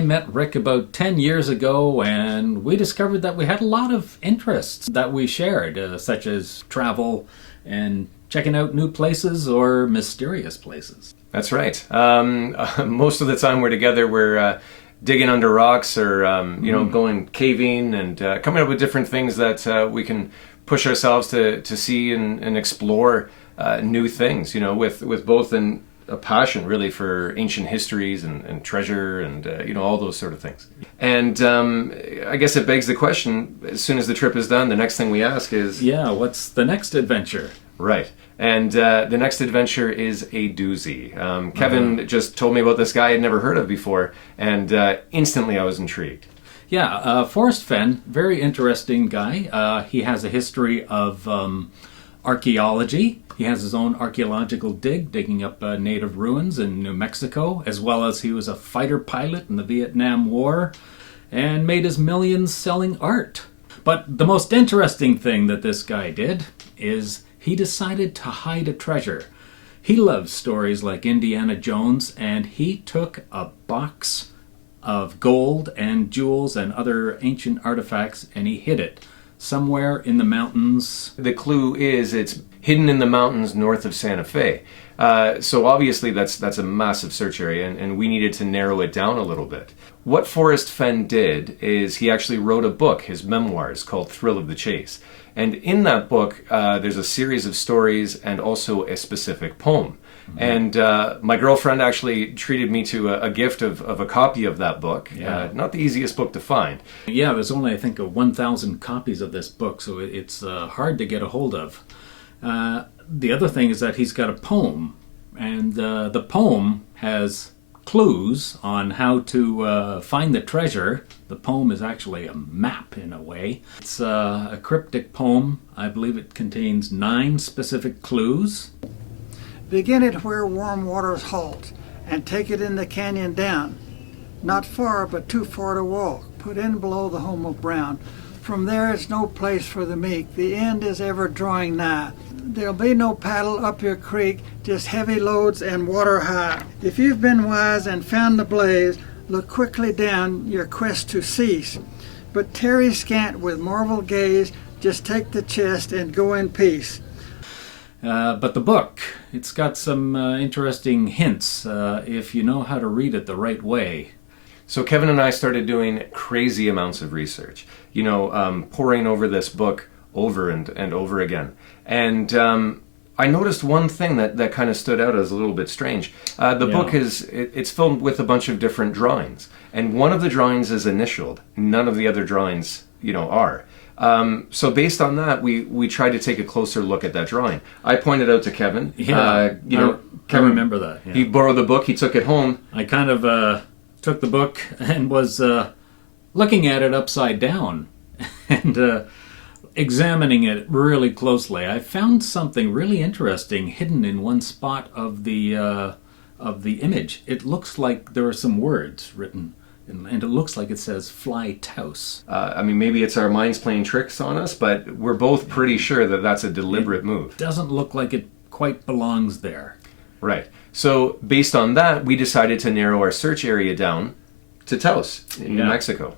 I met Rick about 10 years ago, and we discovered that we had a lot of interests that we shared, such as travel and checking out new places or mysterious places. That's right. Most of the time we're together, we're digging under rocks or, going caving and coming up with different things that we can push ourselves to see and explore new things, with both a passion really for ancient histories and treasure and, all those sort of things. And I guess it begs the question, as soon as the trip is done, the next thing we ask is... Yeah, what's the next adventure? Right. And the next adventure is a doozy. Kevin just told me about this guy I'd never heard of before, and instantly I was intrigued. Yeah, Forrest Fenn, very interesting guy. He has a history of archaeology. He has his own archaeological dig, digging up native ruins in New Mexico, as well as he was a fighter pilot in the Vietnam War and made his millions selling art. But the most interesting thing that this guy did is he decided to hide a treasure. He loves stories like Indiana Jones, and he took a box of gold and jewels and other ancient artifacts, and he hid it somewhere in the mountains. The clue is it's hidden in the mountains north of Santa Fe. So obviously that's a massive search area, and we needed to narrow it down a little bit. What Forrest Fenn did is he actually wrote a book, his memoirs, called Thrill of the Chase. And in that book, there's a series of stories and also a specific poem. And my girlfriend actually treated me to a gift of a copy of that book. Yeah. Not the easiest book to find. Yeah, there's only, I think, 1,000 copies of this book, so it's hard to get a hold of. The other thing is that he's got a poem, and the poem has clues on how to find the treasure. The poem is actually a map in a way. It's a cryptic poem. I believe it contains 9 specific clues. Begin it where warm waters halt, and take it in the canyon down. Not far, but too far to walk. Put in below the home of Brown. From there it's no place for the meek. The end is ever drawing nigh. There'll be no paddle up your creek, just heavy loads and water high. If you've been wise and found the blaze, look quickly down your quest to cease. But tarry scant with marvel gaze, just take the chest and go in peace. But the book, it's got some interesting hints if you know how to read it the right way. So Kevin and I started doing crazy amounts of research, poring over this book over and over again. And I noticed one thing that kind of stood out as a little bit strange. The book it's filled with a bunch of different drawings. And one of the drawings is initialed. None of the other drawings, are. So based on that, we tried to take a closer look at that drawing. I pointed out to Kevin. Yeah, Kevin, I remember that. Yeah. He borrowed the book. He took it home. I kind of took the book and was looking at it upside down and examining it really closely. I found something really interesting hidden in one spot of the image. It looks like there are some words written. And it looks like it says "Fly Taus." Maybe it's our minds playing tricks on us, but we're both pretty sure that that's a deliberate move. Doesn't look like it quite belongs there. Right. So based on that, we decided to narrow our search area down to Taos in New Mexico.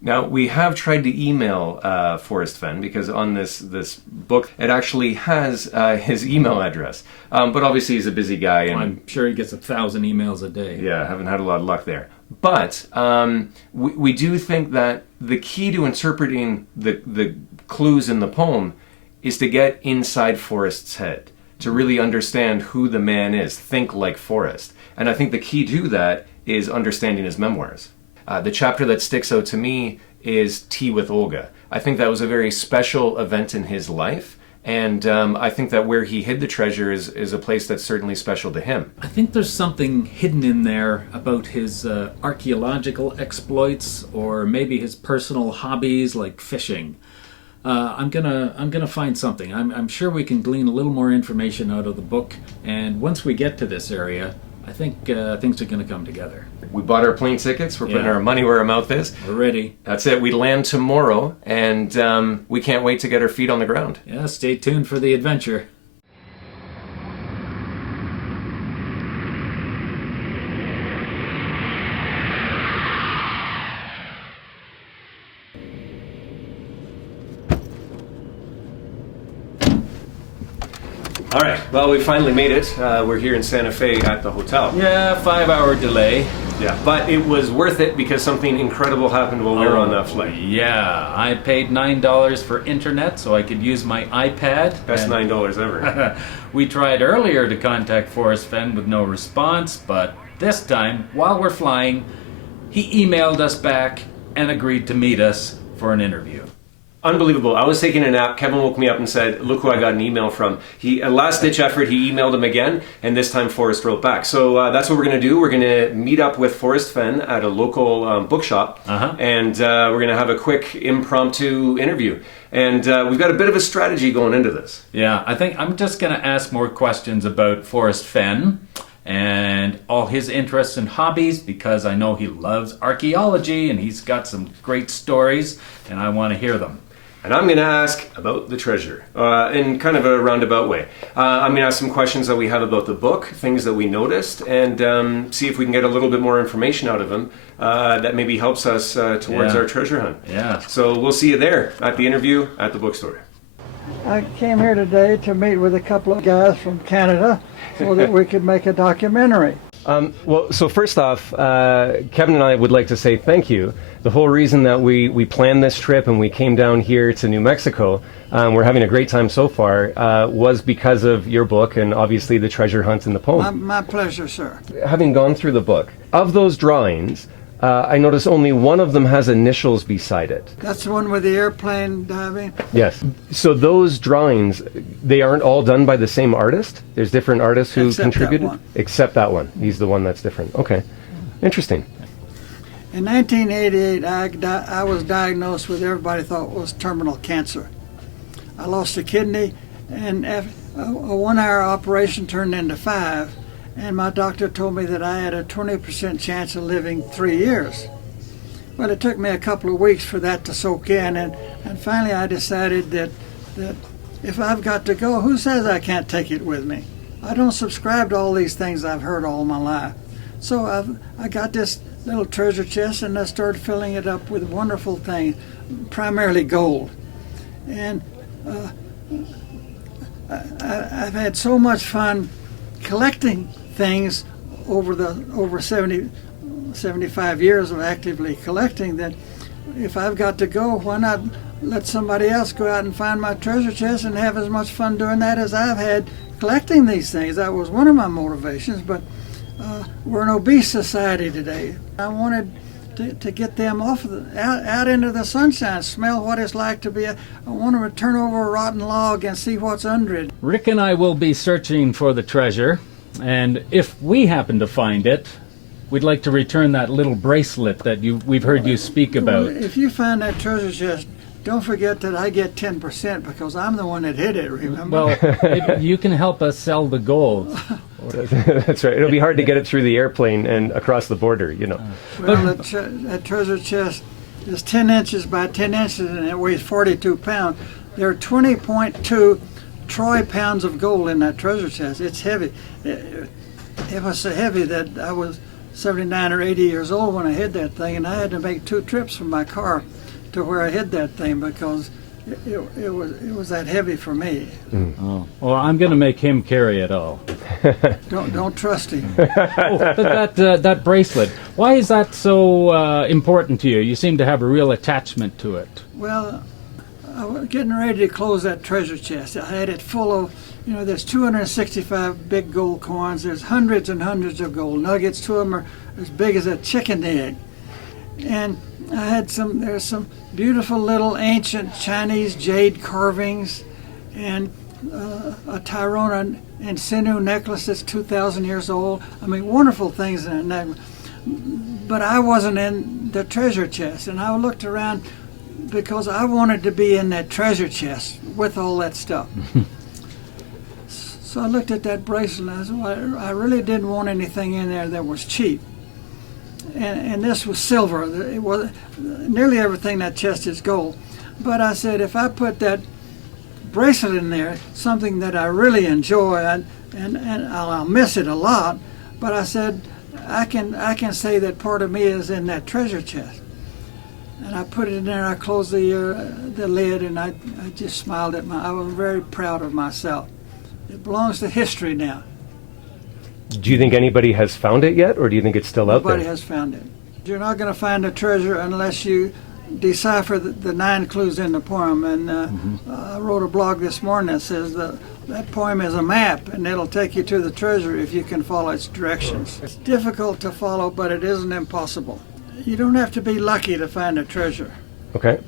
Now, we have tried to email Forrest Fenn because on this book, it actually has his email address. But obviously he's a busy guy. And I'm sure he gets 1,000 emails a day. Yeah, I haven't had a lot of luck there. But we do think that the key to interpreting the clues in the poem is to get inside Forrest's head, to really understand who the man is, think like Forrest. And I think the key to that is understanding his memoirs. The chapter that sticks out to me is Tea with Olga. I think that was a very special event in his life. And I think that where he hid the treasure is a place that's certainly special to him. I think there's something hidden in there about his archaeological exploits, or maybe his personal hobbies like fishing. I'm gonna find something. I'm sure we can glean a little more information out of the book. And once we get to this area, I think things are gonna come together. We bought our plane tickets. We're putting our money where our mouth is. We're ready. That's it. We land tomorrow, and we can't wait to get our feet on the ground. Yeah, stay tuned for the adventure. All right. Well, we finally made it. We're here in Santa Fe at the hotel. Yeah, 5-hour delay. Yeah, but it was worth it because something incredible happened while we were on that flight. Yeah, I paid $9 for internet so I could use my iPad. Best $9 ever. We tried earlier to contact Forrest Fenn with no response, but this time, while we're flying, he emailed us back and agreed to meet us for an interview. Unbelievable. I was taking a nap. Kevin woke me up and said, look who I got an email from. He, a last-ditch effort, he emailed him again, and this time Forrest wrote back. So that's what we're going to do. We're going to meet up with Forrest Fenn at a local bookshop, and we're going to have a quick impromptu interview. And we've got a bit of a strategy going into this. Yeah, I think I'm just going to ask more questions about Forrest Fenn and all his interests and hobbies, because I know he loves archaeology and he's got some great stories, and I want to hear them. And I'm going to ask about the treasure in kind of a roundabout way. I'm going to ask some questions that we have about the book, things that we noticed, and see if we can get a little bit more information out of him that maybe helps us towards our treasure hunt. Yeah. So we'll see you there at the interview at the bookstore. I came here today to meet with a couple of guys from Canada so that we could make a documentary. Well, so first off, Kevin and I would like to say thank you. The whole reason that we planned this trip and we came down here to New Mexico, we're having a great time so far, was because of your book and obviously the treasure hunt and the poem. My pleasure, sir. Having gone through the book, of those drawings, I notice only one of them has initials beside it. That's the one with the airplane diving? Yes. So those drawings, they aren't all done by the same artist? There's different artists who contributed? That one. Except that one. He's the one that's different. Okay. Interesting. In 1988, I was diagnosed with everybody thought was terminal cancer. I lost a kidney, and a 1-hour operation turned into 5. And my doctor told me that I had a 20% chance of living 3 years. Well, it took me a couple of weeks for that to soak in, and finally I decided that if I've got to go, who says I can't take it with me? I don't subscribe to all these things I've heard all my life. So I got this little treasure chest, and I started filling it up with wonderful things, primarily gold. And I've had so much fun collecting things over 75 years of actively collecting that if I've got to go, why not let somebody else go out and find my treasure chest and have as much fun doing that as I've had collecting these things. That was one of my motivations, but we're an obese society today. I wanted to get them out into the sunshine, smell what it's like to be I want to turn over a rotten log and see what's under it. Rick and I will be searching for the treasure, and if we happen to find it, we'd like to return that little bracelet that we've heard you speak about. Well, if you find that treasure chest, don't forget that I get 10% because I'm the one that hid it, remember? Well, you can help us sell the gold. That's right. It'll be hard to get it through the airplane and across the border, you know. Well, that treasure chest is 10 inches by 10 inches and it weighs 42 pounds. There are 20.2 troy pounds of gold in that treasure chest. It's heavy. It was so heavy that I was 79 or 80 years old when I hid that thing, and I had to make 2 trips from my car to where I hid that thing because it was that heavy for me. Oh. Well, I'm going to make him carry it all. Don't trust him. That bracelet. Why is that so important to you? You seem to have a real attachment to it. Well, I was getting ready to close that treasure chest. I had it full of, there's 265 big gold coins. There's hundreds and hundreds of gold nuggets. 2 of them are as big as a chicken egg. And I had there's some beautiful little ancient Chinese jade carvings and a Tyrone and sinew necklace that's 2,000 years old. I mean, wonderful things in that. But I wasn't in the treasure chest, and I looked around because I wanted to be in that treasure chest with all that stuff. So I looked at that bracelet and I said, well, I really didn't want anything in there that was cheap. And this was silver. It was nearly everything in that chest is gold. But I said, if I put that bracelet in there, something that I really enjoy, and I'll miss it a lot, but I said, I can say that part of me is in that treasure chest. And I put it in there, I closed the lid, and I just smiled I was very proud of myself It belongs to history now. Do you think anybody has found it yet, or do you think it's still out Nobody there? has found it. You're not going to find a treasure unless you decipher the 9 clues in the poem. And I wrote a blog this morning that says that poem is a map, and it'll take you to the treasure if you can follow its directions. It's difficult to follow, but it isn't impossible. You don't have to be lucky to find a treasure. Okay.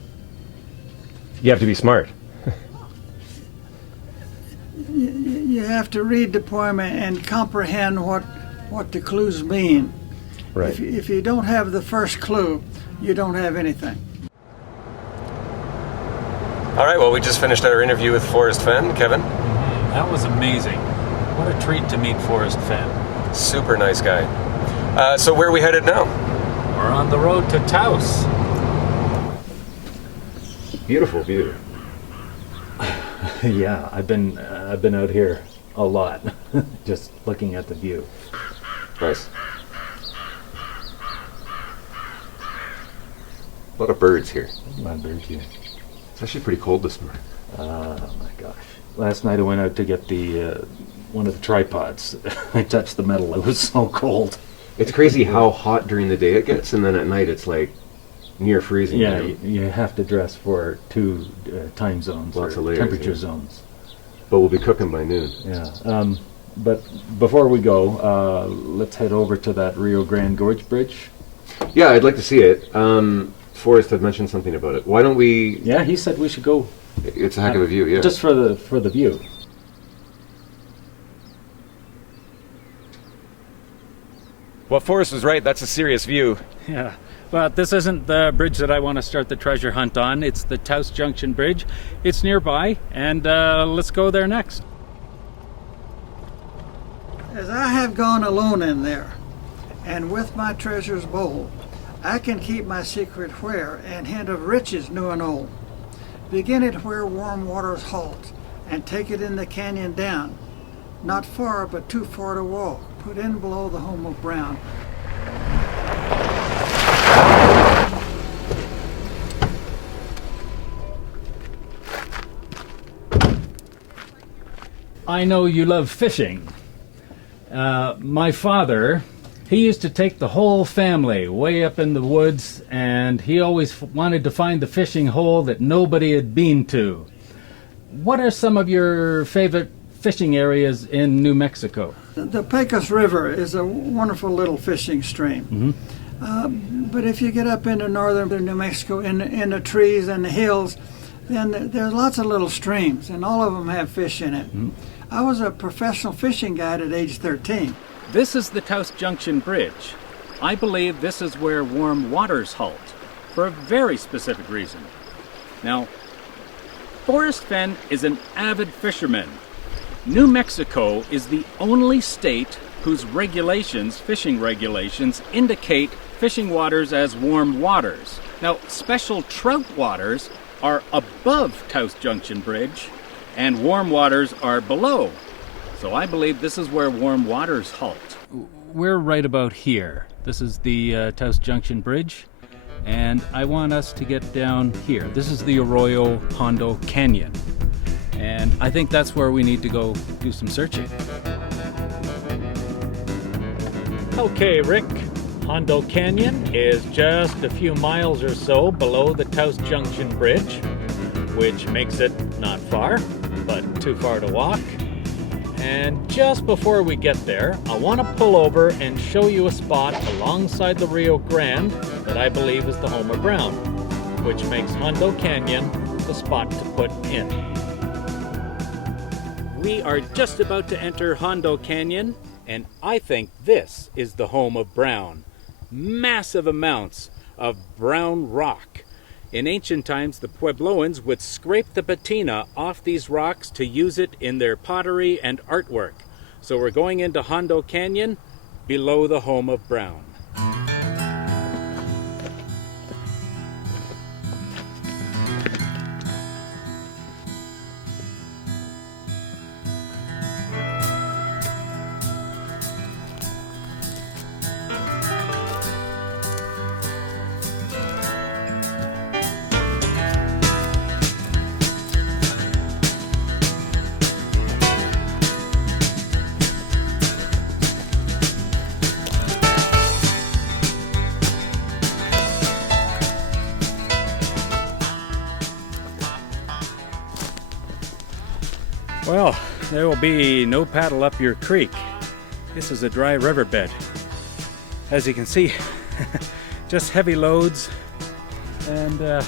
You have to be smart. You have to read the poem and comprehend what the clues mean. Right. If you don't have the first clue, you don't have anything. All right, well, we just finished our interview with Forrest Fenn. Kevin? That was amazing. What a treat to meet Forrest Fenn. Super nice guy. So where are we headed now? We're on the road to Taos. Beautiful view. Yeah, I've been out here a lot, just looking at the view. Nice. A lot of birds here. My bird here. It's actually pretty cold this morning. Oh my gosh! Last night I went out to get the one of the tripods. I touched the metal. It was so cold. It's crazy how hot during the day it gets, and then at night it's like near freezing. Yeah, you know? you have to dress for 2 time zones, Lots or of layers, temperature yeah. zones. But we'll be cooking by noon. Yeah. But before we go, let's head over to that Rio Grande Gorge Bridge. Yeah, I'd like to see it. Forrest had mentioned something about it. Why don't we... Yeah, he said we should go. It's a heck of a view, yeah. Just for the view. Well, Forrest was right. That's a serious view. Yeah. But this isn't the bridge that I want to start the treasure hunt on. It's the Taos Junction Bridge. It's nearby, and let's go there next. As I have gone alone in there, and with my treasures bold, I can keep my secret where, and hint of riches new and old. Begin it where warm waters halt, and take it in the canyon down. Not far, but too far to walk. Put in below the home of Brown. I know you love fishing. My father, he used to take the whole family way up in the woods, and he always wanted to find the fishing hole that nobody had been to. What are some of your favorite fishing areas in New Mexico? The Pecos River is a wonderful little fishing stream. But if you get up into northern New Mexico, in the trees and the hills, then there's lots of little streams, and all of them have fish in it. I was a professional fishing guide at age 13. This is the Taos Junction Bridge. I believe this is where warm waters halt, for a very specific reason. Now, Forrest Fenn is an avid fisherman. New Mexico is the only state whose regulations, fishing regulations, indicate fishing waters as warm waters. Now, special trout waters are above Taos Junction Bridge, and warm waters are below. So I believe this is where warm waters halt. We're right about here. This is the Taos Junction Bridge, and I want us to get down here. This is the Arroyo Hondo Canyon, and I think that's where we need to go do some searching. Okay, Rick. Hondo Canyon is just a few miles or so below the Taos Junction Bridge, which makes it not far, but too far to walk. And just before we get there, I want to pull over and show you a spot alongside the Rio Grande that I believe is the home of Brown, which makes Hondo Canyon the spot to put in. We are just about to enter Hondo Canyon, and I think this is the home of Brown. Massive amounts of brown rock. In ancient times, the Puebloans would scrape the patina off these rocks to use it in their pottery and artwork. So we're going into Hondo Canyon, below the home of Brown. Well, there will be no paddle up your creek. This is a dry riverbed. As you can see, just heavy loads and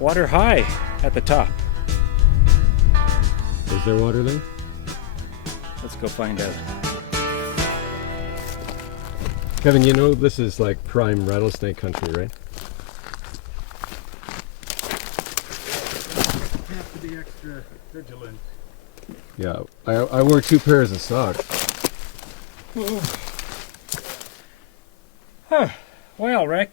water high at the top. Is there water there? Let's go find out. Kevin, you know this is like prime rattlesnake country, right? You have to be extra vigilant. Yeah, I wore 2 pairs of socks. Well, Rick,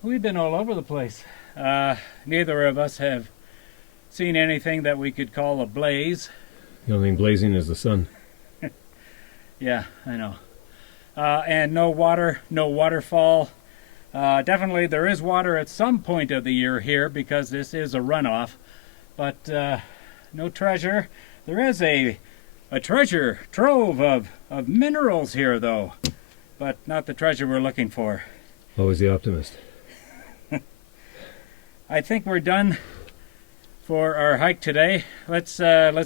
we've been all over the place. Neither of us have seen anything that we could call a blaze. The only thing blazing is the sun. Yeah, I know. And no water, no waterfall. Definitely there is water at some point of the year here because this is a runoff. But no treasure. There is a treasure trove of minerals here, though. But not the treasure we're looking for. Always the optimist. I think we're done for our hike today. Let's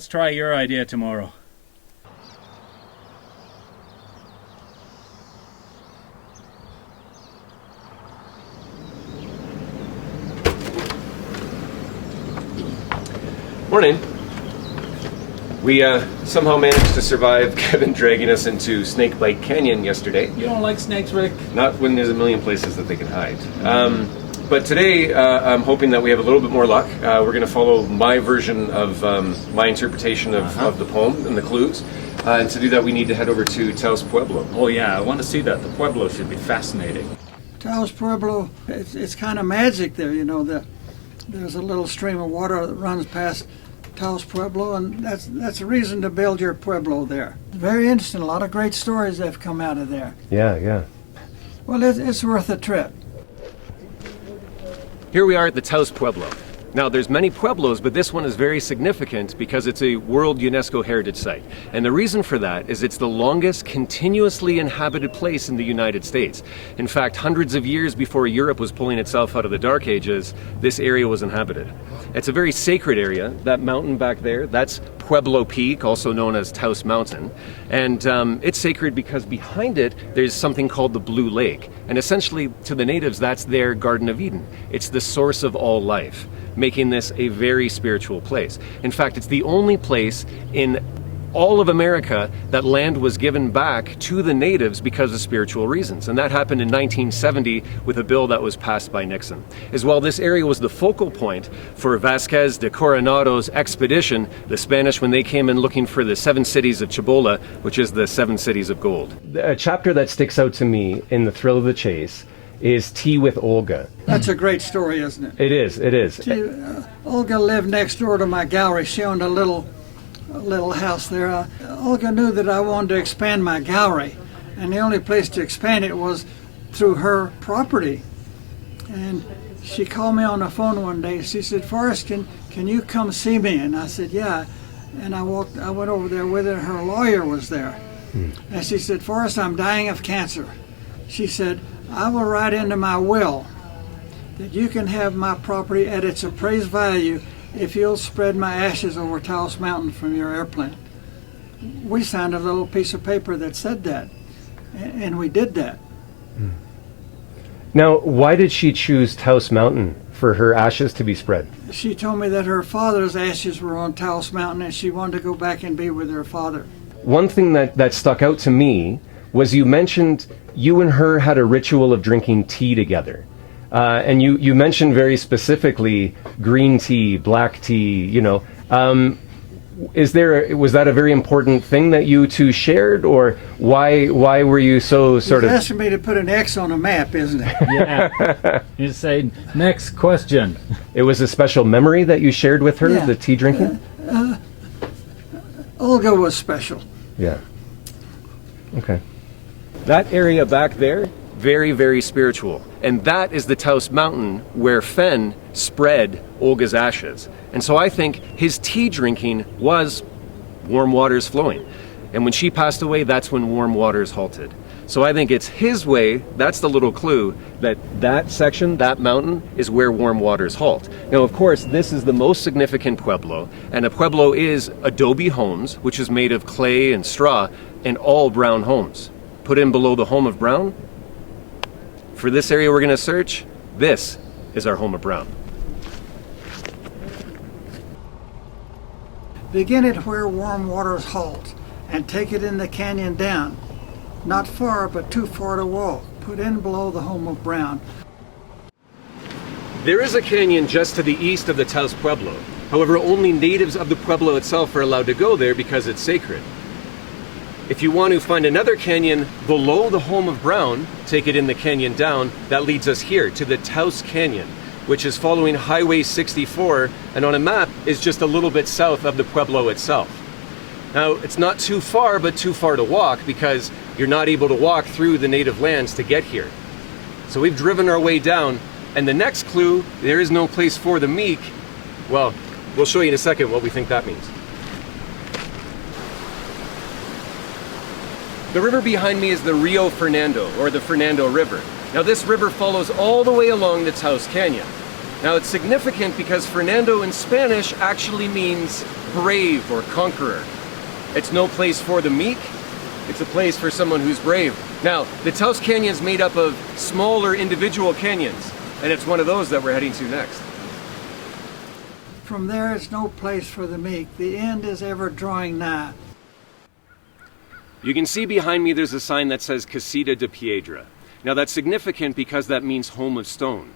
try your idea tomorrow. Morning. We somehow managed to survive Kevin dragging us into Snakebite Canyon yesterday. You don't like snakes, Rick? Not when there's a million places that they can hide. But today, I'm hoping that we have a little bit more luck. We're going to follow my version of my interpretation of the poem and the clues. And to do that, we need to head over to Taos Pueblo. Oh yeah, I want to see that. The Pueblo should be fascinating. Taos Pueblo, it's kind of magic there, you know. There's a little stream of water that runs past Taos Pueblo, and that's a reason to build your Pueblo there. Very interesting. A lot of great stories have come out of there. Yeah. Well, it's worth a trip. Here we are at the Taos Pueblo. Now, there's many pueblos, but this one is very significant because it's a World UNESCO Heritage Site. And the reason for that is it's the longest continuously inhabited place in the United States. In fact, hundreds of years before Europe was pulling itself out of the Dark Ages, this area was inhabited. It's a very sacred area. That mountain back there, that's Pueblo Peak, also known as Taos Mountain. And it's sacred because behind it, there's something called the Blue Lake. And essentially, to the natives, that's their Garden of Eden. It's the source of all life, making this a very spiritual place. In fact, it's the only place in all of America that land was given back to the natives because of spiritual reasons. And that happened in 1970 with a bill that was passed by Nixon. As well, this area was the focal point for Vasquez de Coronado's expedition, the Spanish, when they came in looking for the 7 cities of Cibola, which is the 7 cities of gold. A chapter that sticks out to me in The Thrill of the Chase is Tea with Olga. That's a great story, isn't it? It is. Olga lived next door to my gallery. She owned a little house there. Olga knew that I wanted to expand my gallery, and the only place to expand it was through her property. And she called me on the phone one day. She said, "Forrest, can you come see me?" And I said, "Yeah." And I went over there with her. Her lawyer was there. And she said, "Forrest, I'm dying of cancer." She said, "I will write into my will that you can have my property at its appraised value if you'll spread my ashes over Taos Mountain from your airplane." We signed a little piece of paper that said that, and we did that. Now, why did she choose Taos Mountain for her ashes to be spread? She told me that her father's ashes were on Taos Mountain, and she wanted to go back and be with her father. One thing that stuck out to me was you mentioned you and her had a ritual of drinking tea together. And you mentioned very specifically green tea, black tea, you know. Was that a very important thing that you two shared, or why were you so sort of... You're asking me to put an X on a map, isn't it? Yeah. You say, next question. It was a special memory that you shared with her, Yeah. the tea drinking? Olga was special. Yeah. Okay. That area back there, very, very spiritual. And that is the Taos Mountain where Fenn spread Olga's ashes. And so I think his tea drinking was warm waters flowing. And when she passed away, that's when warm waters halted. So I think it's his way, that's the little clue, that section, that mountain, is where warm waters halt. Now, of course, this is the most significant pueblo, and a pueblo is adobe homes, which is made of clay and straw, and all brown homes. Put in below the home of Brown. For this area we're going to search, this is our home of Brown. Begin it where warm waters halt, and take it in the canyon down. Not far, but too far to walk. Put in below the home of Brown. There is a canyon just to the east of the Taos Pueblo. However, only natives of the pueblo itself are allowed to go there because it's sacred. If you want to find another canyon below the home of Brown, take it in the canyon down, that leads us here to the Taos Canyon, which is following Highway 64, and on a map is just a little bit south of the pueblo itself. Now, it's not too far, but too far to walk because you're not able to walk through the native lands to get here. So we've driven our way down, and the next clue, there is no place for the meek. Well, we'll show you in a second what we think that means. The river behind me is the Rio Fernando, or the Fernando River. Now, this river follows all the way along the Taos Canyon. Now, it's significant because Fernando in Spanish actually means brave or conqueror. It's no place for the meek, it's a place for someone who's brave. Now, the Taos Canyon is made up of smaller individual canyons, and it's one of those that we're heading to next. From there it's no place for the meek. The end is ever drawing nigh. You can see behind me there's a sign that says Casita de Piedra. Now, that's significant because that means home of stone.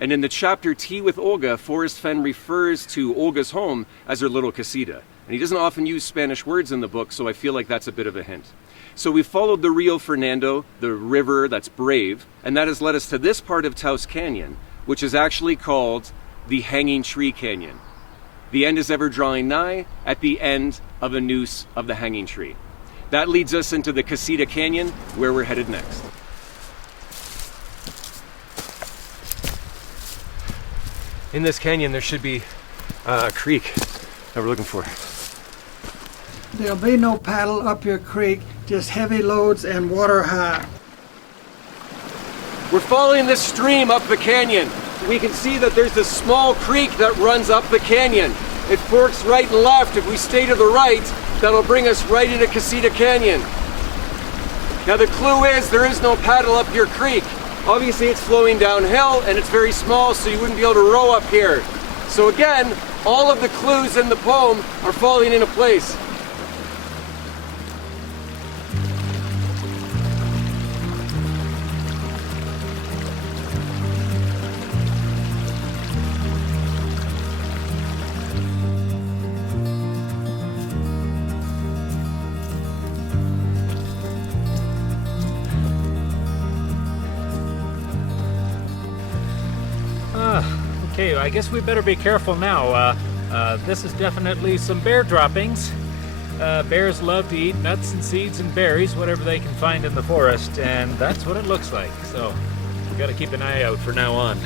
And in the chapter Tea with Olga, Forrest Fenn refers to Olga's home as her little casita. And he doesn't often use Spanish words in the book, so I feel like that's a bit of a hint. So we followed the Rio Fernando, the river that's brave, and that has led us to this part of Taos Canyon, which is actually called the Hanging Tree Canyon. The end is ever drawing nigh at the end of a noose of the hanging tree. That leads us into the Casita Canyon, where we're headed next. In this canyon, there should be a creek that we're looking for. There'll be no paddle up your creek, just heavy loads and water high. We're following this stream up the canyon. We can see that there's this small creek that runs up the canyon. It forks right and left. If we stay to the right, that'll bring us right into Casita Canyon. Now, the clue is there is no paddle up your creek. Obviously, it's flowing downhill and it's very small, so you wouldn't be able to row up here. So again, all of the clues in the poem are falling into place. Okay, I guess we better be careful now. This is definitely some bear droppings. Bears love to eat nuts and seeds and berries, whatever they can find in the forest, and that's what it looks like. So we got to keep an eye out from now on.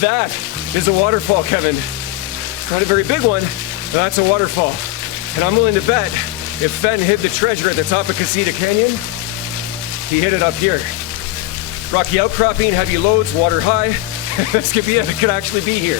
That is a waterfall, Kevin. Not a very big one, but that's a waterfall. And I'm willing to bet if Fenn hid the treasure at the top of Casita Canyon, he hid it up here. Rocky outcropping, heavy loads, water high. This could be it. It could actually be here.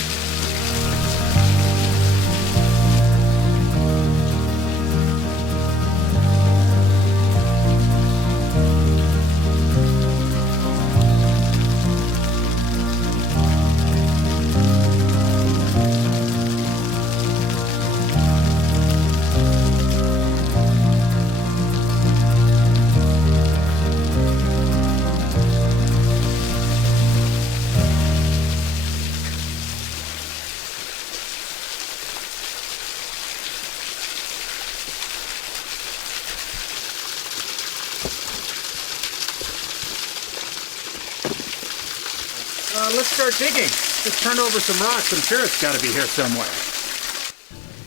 Let's start digging. Let's turn over some rocks. I'm sure it's got to be here somewhere.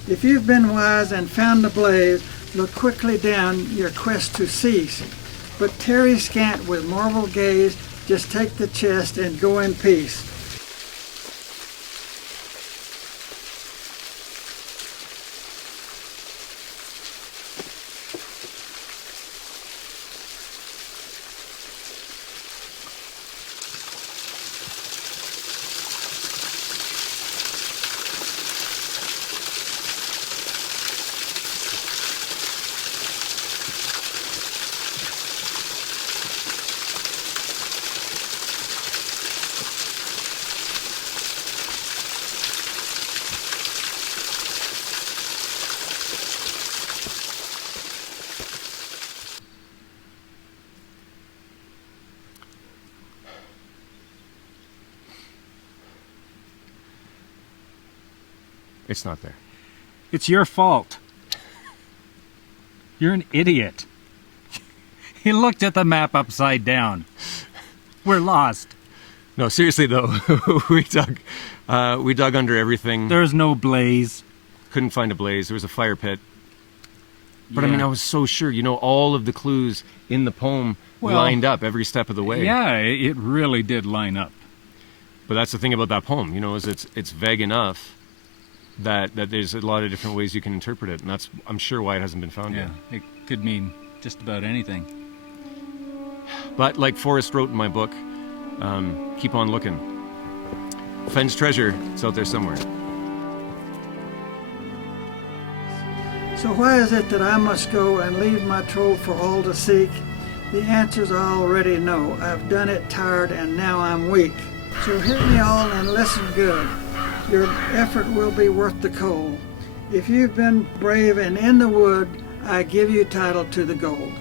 If you've been wise and found the blaze, look quickly down your quest to cease. But tarry scant with marvel gaze, just take the chest and go in peace. It's not there. It's your fault. You're an idiot. He looked at the map upside down. We're lost. No, seriously though, we dug under everything. There's no blaze. Couldn't find a blaze. There was a fire pit. But I Yeah. mean, I was so sure. You know, all of the clues in the poem Well, lined up every step of the way. Yeah, it really did line up. But that's the thing about that poem, you know, is it's vague enough that there's a lot of different ways you can interpret it, and that's, I'm sure, why it hasn't been found Yeah, yet. it could mean just about anything. But like Forrest wrote in my book, keep on looking. Fenn's treasure, it's out there somewhere. So why is it that I must go and leave my trove for all to seek? The answers I already know. I've done it tired and now I'm weak. So hear me all and listen good. Your effort will be worth the coal. If you've been brave and in the wood, I give you title to the gold.